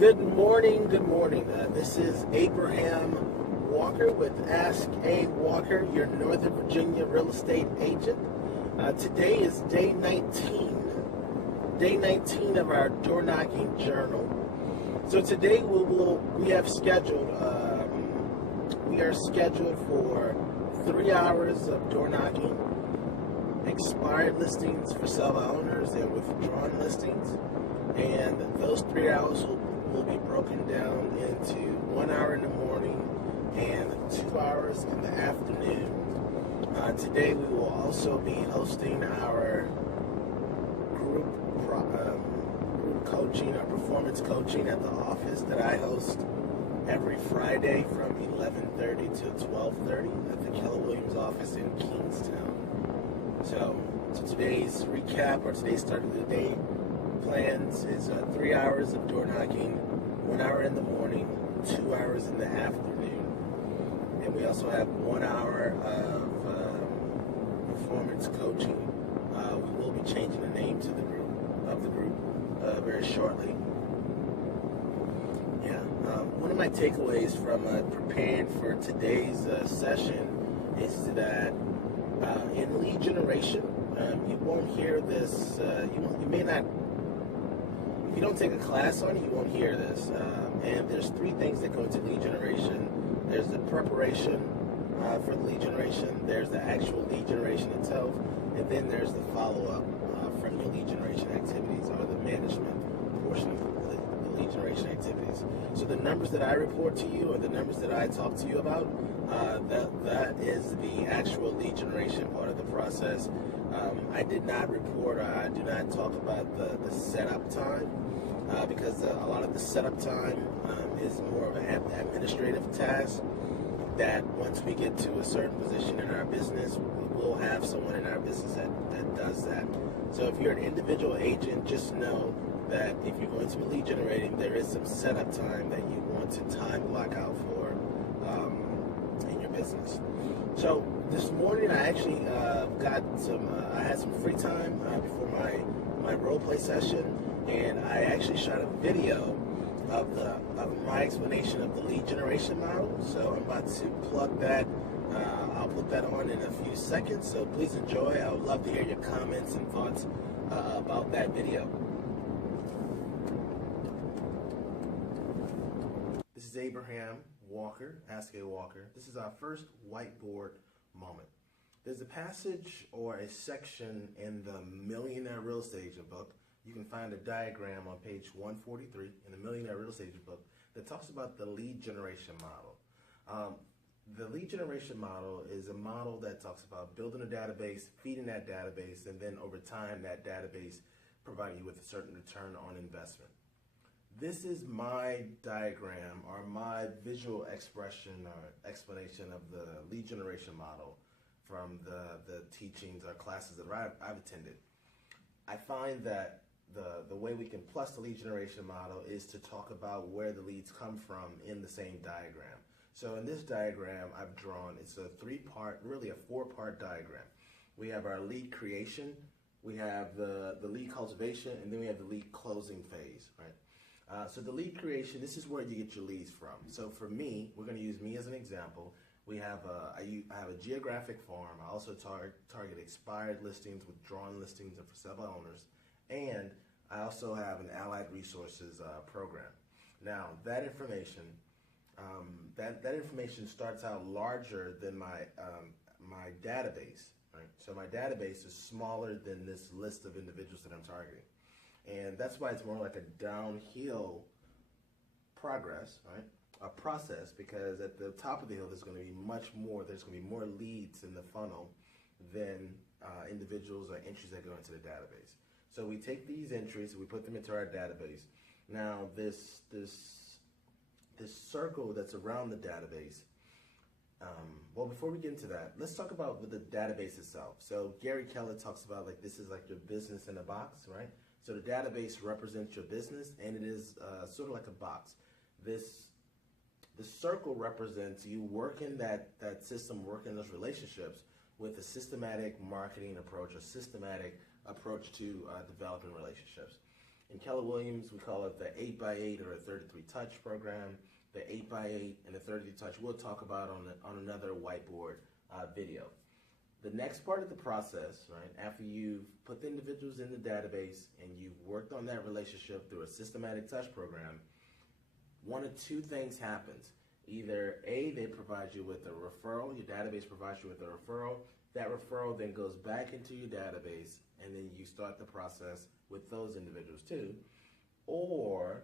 Good morning, good morning. This is Abraham Walker with Ask A. Walker, your Northern Virginia real estate agent. Today is day 19 of our door knocking journal. So today we are scheduled for 3 hours of door knocking, expired listings for sell by owners and withdrawn listings. And those 3 hours will be broken down into 1 hour in the morning and 2 hours in the afternoon. Today we will also be hosting our group coaching, our performance coaching at the office that I host every Friday from 11:30 to 12:30 at the Keller Williams office in Kingstown. So today's recap, or today's start of the day plans, is 3 hours of door knocking, 1 hour in the morning, 2 hours in the afternoon, and we also have 1 hour of performance coaching. We will be changing the name to the group very shortly. One of my takeaways from preparing for today's session is that in lead generation, you won't hear this. You may not. If you don't take a class on it, you won't hear this. And there's three things that go into lead generation. There's the preparation for the lead generation. There's the actual lead generation itself, and then there's the follow-up from your lead generation activities, or the management portion of the lead generation activities. So the numbers that I report to you, or the numbers that I talk to you about, that is the actual lead generation part of the process. I did not report, or I do not talk about the setup time, because a lot of the setup time is more of an administrative task that once we get to a certain position in our business, we'll have someone in our business that does that. So if you're an individual agent, just know that if you're going to be lead generating, there is some setup time that you want to time block out for in your business. So this morning I actually I had some free time before my role play session, and I actually shot a video of my explanation of the lead generation model. So I'm about to plug that. I'll put that on in a few seconds, so please enjoy. I would love to hear your comments and thoughts about that video. This is Abraham Walker, Ask A. Walker. This is our first whiteboard moment. There's a passage or a section in the Millionaire Real Estate Agent book. You can find a diagram on page 143 in the Millionaire Real Estate Agent book that talks about the lead generation model. The lead generation model is a model that talks about building a database, feeding that database, and then over time that database providing you with a certain return on investment. This is my diagram, or my visual expression or explanation of the lead generation model from the teachings or classes that I've attended. I find that the way we can plus the lead generation model is to talk about where the leads come from in the same diagram. So in this diagram I've drawn, it's a four-part diagram. We have our lead creation, we have the lead cultivation, and then we have the lead closing phase, right? So the lead creation, this is where you get your leads from. So for me, we're going to use me as an example. I have a geographic form. I also target expired listings, withdrawn listings, and for sale by owners. And I also have an allied resources program. Now that information, that information starts out larger than my database. Right? So my database is smaller than this list of individuals that I'm targeting. And that's why it's more like a downhill process, because at the top of the hill there's going to be more leads in the funnel than individuals or entries that go into the database. So we take these entries, we put them into our database. Now this circle that's around the database, well, before we get into that, let's talk about the database itself. So Gary Keller talks about this is like your business in a box, right? So the database represents your business, and it is sort of like a box. The circle represents you working that system, working those relationships with a systematic marketing approach, a systematic approach to developing relationships. In Keller Williams, we call it the 8x8 or a 33 touch program. The 8x8 and the 33 touch we'll talk about on another whiteboard video. The next part of the process, right, after you've put the individuals in the database and you've worked on that relationship through a systematic touch program, one of two things happens. Either A, they provide you with a referral, your database provides you with a referral, that referral then goes back into your database and then you start the process with those individuals too, or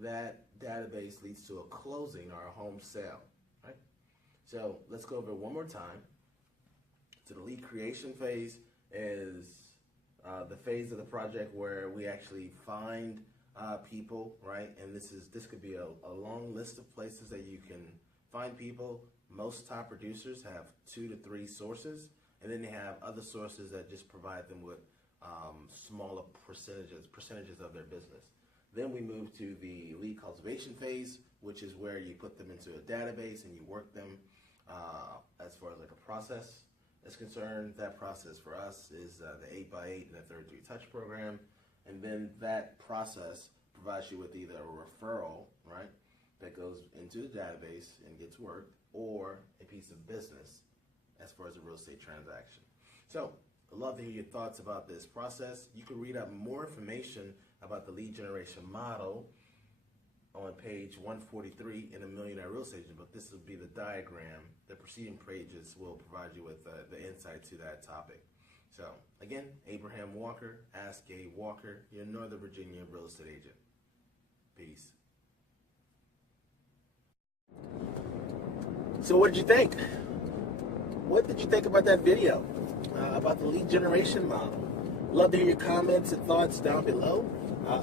that database leads to a closing or a home sale, right? So let's go over it one more time. So the lead creation phase is the phase of the project where we actually find people, right? And this could be a long list of places that you can find people. Most top producers have 2 to 3 sources, and then they have other sources that just provide them with smaller percentages of their business. Then we move to the lead cultivation phase, which is where you put them into a database and you work them as far as like a process is concerned. That process for us is the 8x8 and the 33 touch program. And then that process provides you with either a referral, right, that goes into the database and gets worked, or a piece of business as far as a real estate transaction. So I'd love to hear your thoughts about this process. You can read up more information about the lead generation model on page 143 in a Millionaire Real Estate Agent book. This will be the diagram. The preceding pages will provide you with the insight to that topic. So again, Abraham Walker, Ask A Walker, your Northern Virginia real estate agent. Peace. So what did you think? What did you think about that video? About the lead generation model? Love to hear your comments and thoughts down below.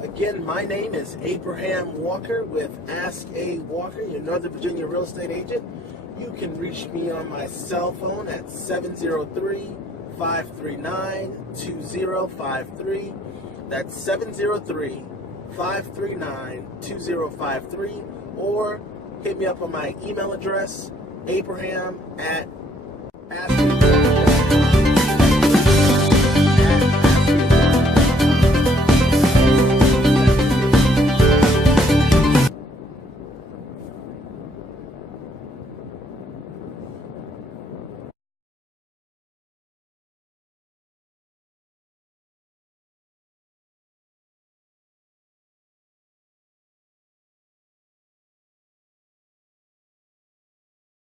Again, my name is Abraham Walker with Ask A Walker, your Northern Virginia real estate agent. You can reach me on my cell phone at 703-539-2053. That's 703-539-2053. Or hit me up on my email address, abraham@ask